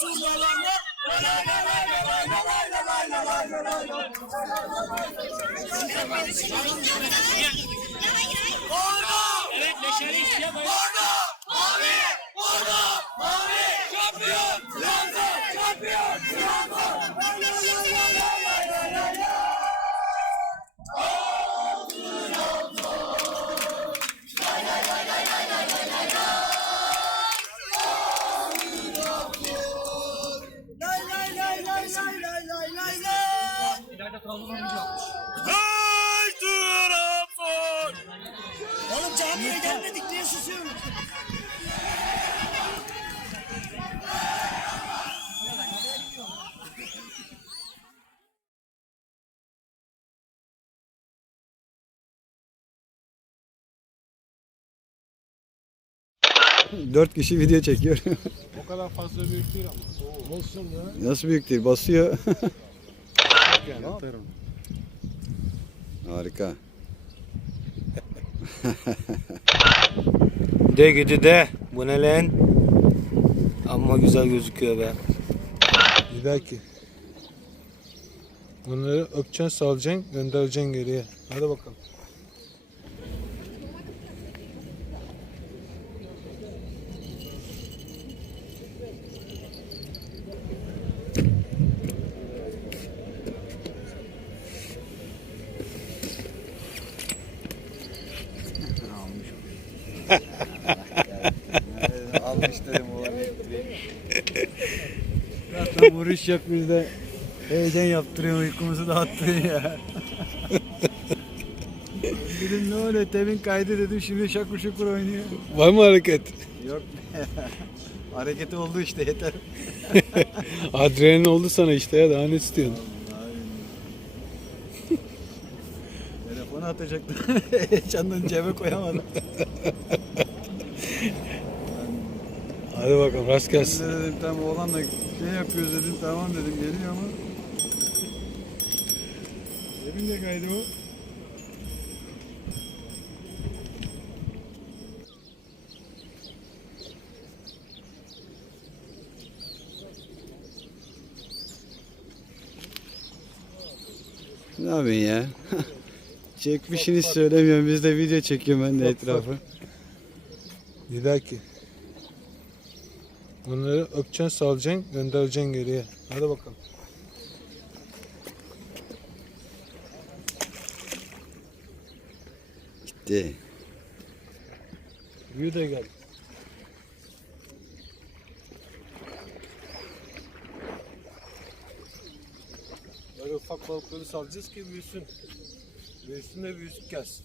turnalarına. Lay lay lay lay lay lay lay lay lay lay lay lay. Bordo! Evet leşeri istiyor böyle. Dört kişi video çekiyor. O kadar fazla büyük değil ama. Olsun ya. Nasıl büyük değil? Basıyor. Yani atarım. Harika. De gidi de. Bu ne lan? Ama güzel gözüküyor be. Gider ki. Bunları öpeceksin, salacaksın, göndereceksin geriye. Hadi bakalım. Almış dedim Yok bizde. Heyecan yaptırıyor uykumuzu dağıttırıyor ya. dedim ne oluyor temin kaydı dedim şimdi şakur şukur oynuyor. Var mı hareket? Yok Hareketi oldu işte yeter. Adrenalin oldu sana işte ya daha ne istiyorsun? Telefonu atacaktım. Heyecandan cebe koyamadım. Hadi bakalım rast Ben gelsin. de dedim tam oğlanla şey yapıyoruz dedim tamam dedim geliyor ama. Demin de kaydı o. Ne yapıyorsun ya? Çekmişini söylemiyorum. Biz de video çekiyorum ben de etrafı. Gider ki. Bunları öpeceksin, salacaksın, göndereceksin geriye. Hadi bakalım. Gitti. Büyü de gel. Böyle ufak balıkları salacağız ki büyüsün. Büyüsün de büyüsün gelsin.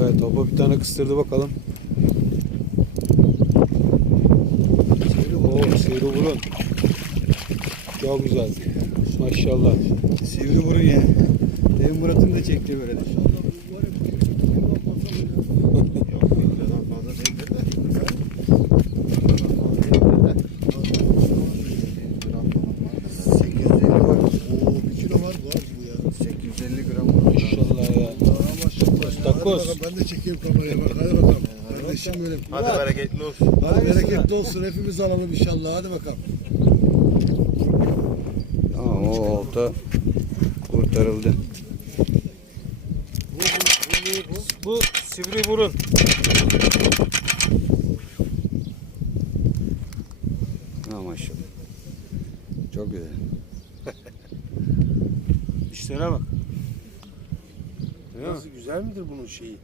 Evet baba bir tane kıstırdı bakalım. Sivri, oo, sivri burun. Çok güzel. Maşallah. Sivri burun ya. Benim Murat'ın da çekti böyle. var. Oo, bir kilo var bu abi bu ya. 850 gram var. Maşallah ya. Aa, bakalım, ben de çekeyim kamerayı bak. Hadi bakalım. Kardeşim benim. Hadi bereketli olsun. Hadi bereketli olsun. Hepimiz alalım inşallah. Hadi bakalım. Tamam o olta kurtarıldı. Bu sivri burun. Ha maşallah. Çok güzel. İşlere bak. Nasıl güzel midir bunun şeyi?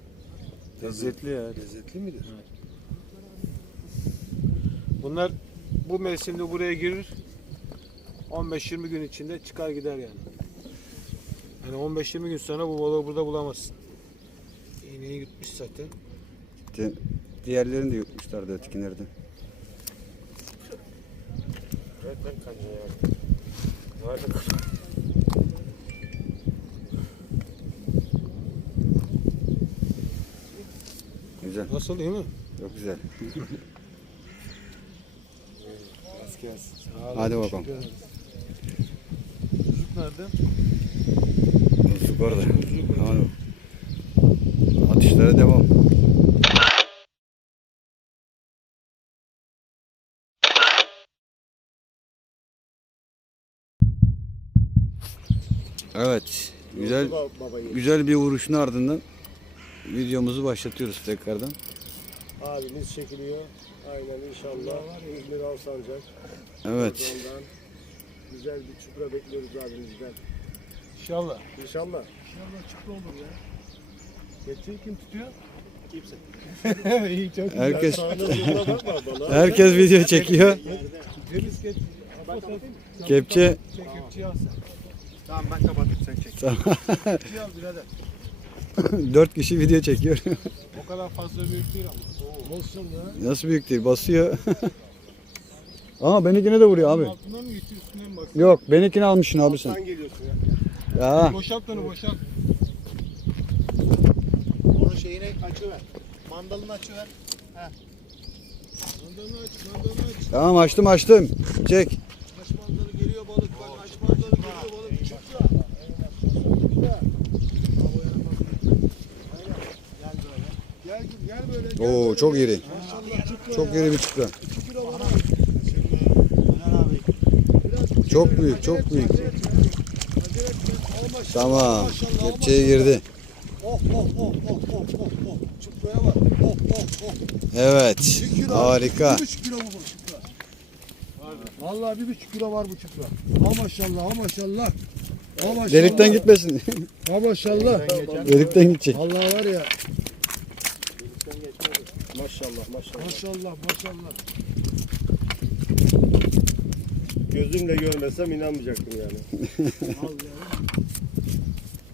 Lezzetli ya. Lezzetli midir? Bunlar bu mevsimde buraya girir. 15-20 gün içinde çıkar gider yani. Yani 15-20 gün sonra bu balığı burada bulamazsın. İğneyi yutmuş zaten. Di- Diğerlerini de yutmuşlardı ötekilerden. Evet ben kancaya. Hadi. Güzel. Nasıl iyi mi? Çok güzel. Hadi bakalım. Çocuk nerede? Su orada. Tamam. Çalışmalara devam. Evet. Güzel güzel bir vuruşun ardından videomuzu başlatıyoruz tekrardan. Abimiz çekiliyor. Aynen inşallah. İzmir Alsancak. Evet. Ondan güzel bir çupra bekliyoruz abimizden. İnşallah. İnşallah. Geçeyi kim tutuyor? Kimse. İyi çok güzel. Herkes herkes video çekiyor. Deniz geç. Kepçe Çek kepçeyi al sen. Tamam ben kapatayım sen çek. Al birader. 4 kişi video çekiyor. O kadar fazla büyük değil ama. Olsun ya. Nasıl büyük değil basıyor. Ama benimkine de vuruyor abi. Altından mı geçiyor üstüne mi bak? Yok benimkini almışsın abi sen. Sen geliyorsun ya. Ya Boşalt onu boşalt. Onun şeyini açıver. Mandalını açıver. Mandalını aç, mandalını aç. tamam açtım açtım. Çek. Aç mandalı geliyor balık. Bak aç mandalı geliyor balık. Çıkıyor. Gel gel böyle. Gel Oo çok iri. Çok iri bir var. Çok büyük çok büyük. Tamam. Kepçeye girdi. Evet. Harika. Vallahi bir buçuk kilo var bu çıpra. Ha maşallah ha maşallah. Ha maşallah. Delikten gitmesin. Ha maşallah. Delikten gidecek. Vallahi var ya. Maşallah maşallah. Maşallah maşallah. Gözümle görmesem inanmayacaktım yani.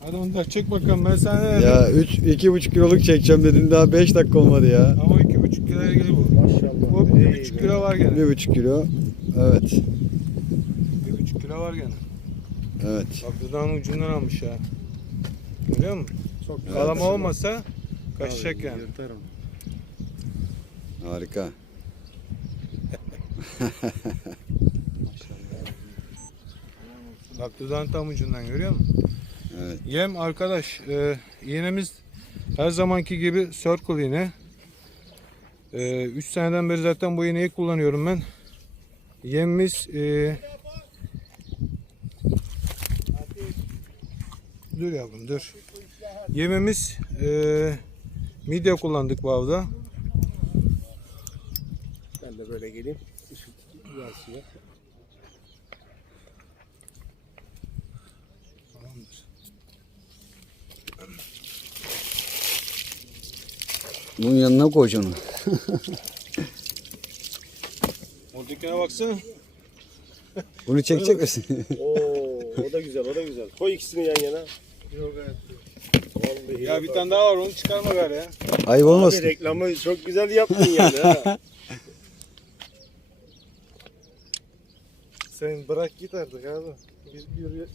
Hadi onu da çek bakalım ben sana ne dedim. Ya 3 2,5 kiloluk çekeceğim dedin daha 5 dakika olmadı ya. Ama iki buçuk kiloya gelir bu. Maşallah. Bu Ey buçuk be. kilo var gene. 1,5 kilo. Evet. Bir buçuk kilo var gene. Evet. Bak dudağın ucundan almış ya. Görüyor musun? Çok güzel. Kalama olmasa kaçacak yani. Harika. Bak dudağın tam ucundan görüyor musun? Evet. Yem arkadaş e, iğnemiz her zamanki gibi circle iğne. 3 seneden beri zaten bu iğneyi kullanıyorum ben. Yemimiz e, Dur yavrum dur. Yemimiz e, midye kullandık bu avda. De böyle geleyim. Işık gelsin ya. Tamamdır. Bunun yanına koyacaksın. Oradakine baksana. Bunu çekecek misin? Oo, o da güzel, o da güzel. Koy ikisini yan yana. Vallahi Ya bir tane daha var onu çıkarma gari ya. Ayıp Abi olmasın. reklamı çok güzel yaptın yani ha. Sen bırak git artık abi. Biz, yürü-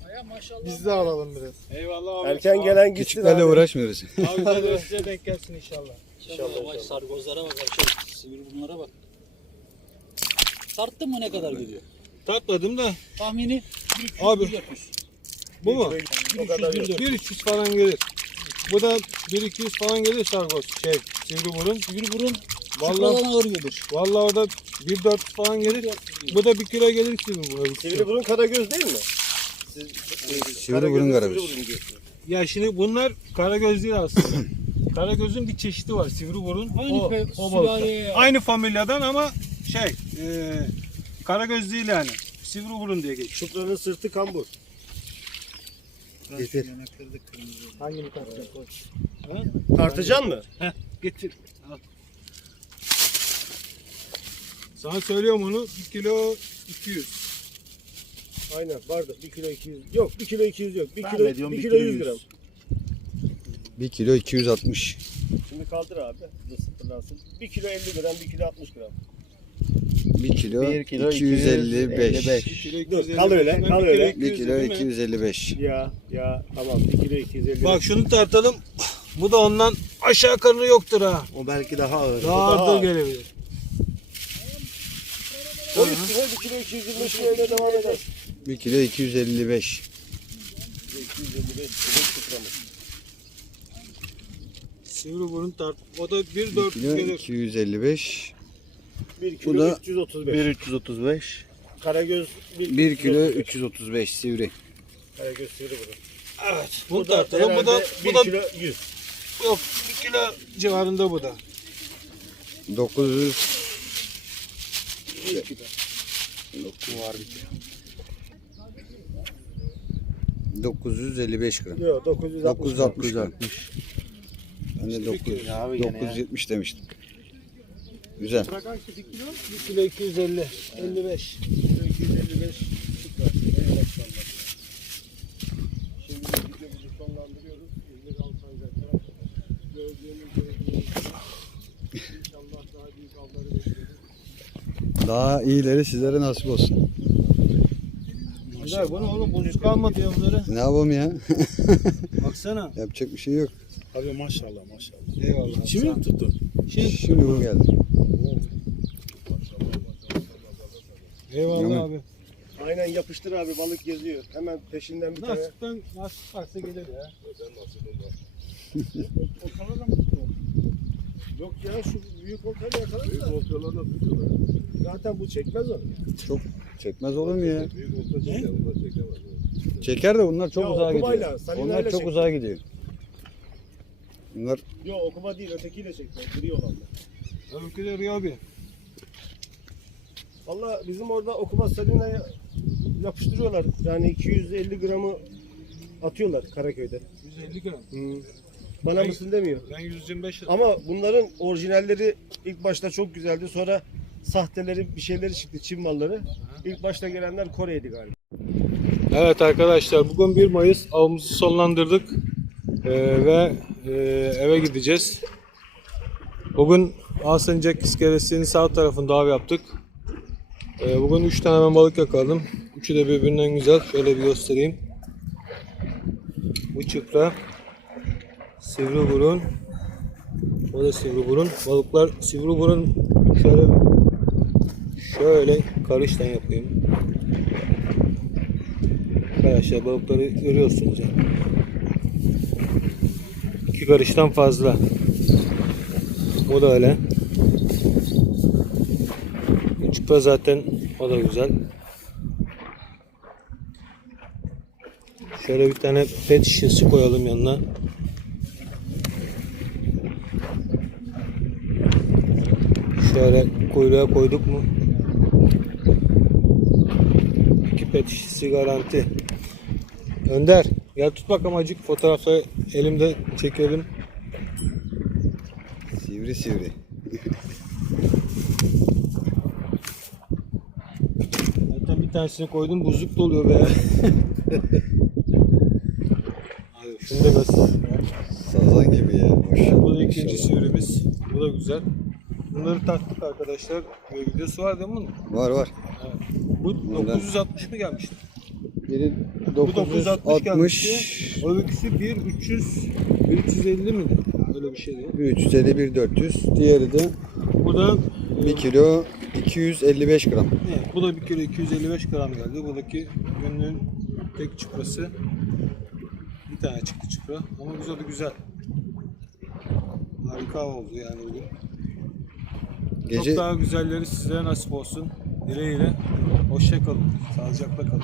biz de alalım biraz. Eyvallah abi. Erken gelen gitsin Küçüklerle abi. uğraşmıyoruz. Abi de size denk gelsin inşallah. İnşallah. Vay sargozlara bak. Şey, sivri bunlara bak. Tarttın mı ne kadar gidiyor? Tatladım da Tahmini Abi. 100 Bu mu? O kadar yok. 1-300 falan gelir. Bu da 1-200 falan gelir sargoz. Şey, sivri burun. Sivri burun Vallahi, Vallahi ağır gelir. vallahi orada 1-400 falan gelir. Bu da 1 kilo gelir sivri burun. Sivri burun karagöz değil mi? Siz, Sivri burun karagöz. Ya şimdi bunlar karagöz değil aslında. Karagözün bir çeşidi var sivri burun. Aynı o, fe- o balıkta. Aynı familyadan ama şey, e, karagöz değil yani. Sivri burun diye geçiyor. Çupranın sırtı kambur. Getir. Hangini tartacaksın? Tartacaksın mı? Getir. Al. Sana söylüyorum onu 1 kilo 200. Aynen vardı. 1 kilo 200. Yok 1 kilo 200 yok. 1 Ben kilo, de diyorum 1 bir kilo kilo 100 gram. 1 kilo 260. Şimdi kaldır abi. Dur sıfırlansın. 1 kilo 50 gram, 1 kilo 60 gram. 1 kilo, Bir kilo 255. 1 kilo Dur, 250. kal öyle, Ben kal bir öyle. 1 kilo değil mi? 255. Ya ya tamam 1 kilo 250. Bak şunu tartalım. Bu da ondan aşağı yukarı yoktur ha. O belki daha ağır. Daha daha- ağır da gelebilir. Üstüne 1 kilo 225 öyle devam eder. 1 kilo 255. 255 kilo çupramız. Sivri burun tart. O da 1 1 4 kilo gelir. 255. 1 kilo da 335. 1335. Karagöz 1 kilo 335 sivri. Karagöz sivri burun. Evet. Bu tartılı. Bu da bu 1 da kilo 100. yok 1 kilo civarında bu da. 900 955 gram. Yok 960. 960 gram. Ben de 900, abi gene ya. 970 demiştim. Güzel. 1 kilo 250. 55. 255 çıkar. Eyvallah. Şimdi videomuzu sonlandırıyoruz. İzmir Alsancak'ta gördüğünüz gibi inşallah daha büyük avları bekliyoruz. Daha iyileri sizlere nasip olsun. Güzel bu ne oğlum bozuk kalmadı ya bunları. Ne yapalım ya? Baksana. Yapacak bir şey yok. Abi maşallah maşallah. Eyvallah. Şimdi mi tuttun? Şimdi bu geldi. Eyvallah Yemin. abi. Aynen yapıştır abi balık geziyor. Hemen peşinden bir tane. Nasipten nasip varsa gelir ya. Oltalarla mı tuttun? Yok ya şu büyük oltayla yakalar da. Büyük oltalarla tutuyorlar. Zaten bu çekmez onu. Çekmez olur mu ya? Büyük olta çeker, bunlar çekemez. Çeker de bunlar çok Ya uzağa okumayla, gidiyor. salinayla Onlar çok uzağa gidiyor. Bunlar Yok okuma değil ötekiyle çekmez. Gri olanlar. Öbürkü de Rüya abi. Valla bizim orada okuma salinaya yapıştırıyorlar. Yani 250 gramı atıyorlar Karaköy'de. 150 gram. Bana Ben- mısın demiyor. Ben 125 Ama bunların orijinalleri ilk başta çok güzeldi. Sonra sahteleri bir şeyleri çıktı. Çin malları. İlk başta gelenler Kore'ydi galiba. Evet arkadaşlar bugün 1 Mayıs avımızı sonlandırdık Ee, ve e, eve gideceğiz. Bugün Alsancak iskelesinin sağ tarafında av yaptık. Ee, bugün 3 tane ben balık yakaladım. Üçü de birbirinden güzel. Şöyle bir göstereyim. Bu çıpra, sivri burun, o da sivri burun. Balıklar sivri burun şöyle şöyle karıştan yapayım. Arkadaşlar balıkları görüyorsunuz yani. İki karıştan fazla. O da öyle. Çıpa zaten o da güzel. Şöyle bir tane pet şişesi koyalım yanına. Şöyle kuyruğa koyduk mu? İki pet şişesi garanti. Önder gel tut bakalım acık fotoğrafı elimde çekelim. sivri sivri. Zaten bir tanesini koydum buzluk doluyor be. Hadi şunu da göster. Sazan gibi ya. Bu da ikinci sivrimiz. Bu da güzel. Bunları taktık arkadaşlar. Ve videosu var değil mi bunun? Var var. Bu Bunlar- 960 mı gelmişti? Biri Bu 960 gelmişti. 960, Öbürküsü 1 300 1 350 miydi? Öyle bir şeydi. bir 350, bir 400. Diğeri de Bu da 1 kilo 255 gram. Evet, bu da 1 kilo 255 gram geldi. Buradaki günlüğün tek çıprası. Bir tane çıktı çıpra. Ama güzel de güzel. Harika oldu yani bugün. Gece Çok daha güzelleri sizlere nasip olsun. Dileğiyle. Hoşça kalın. Sağlıcakla kalın.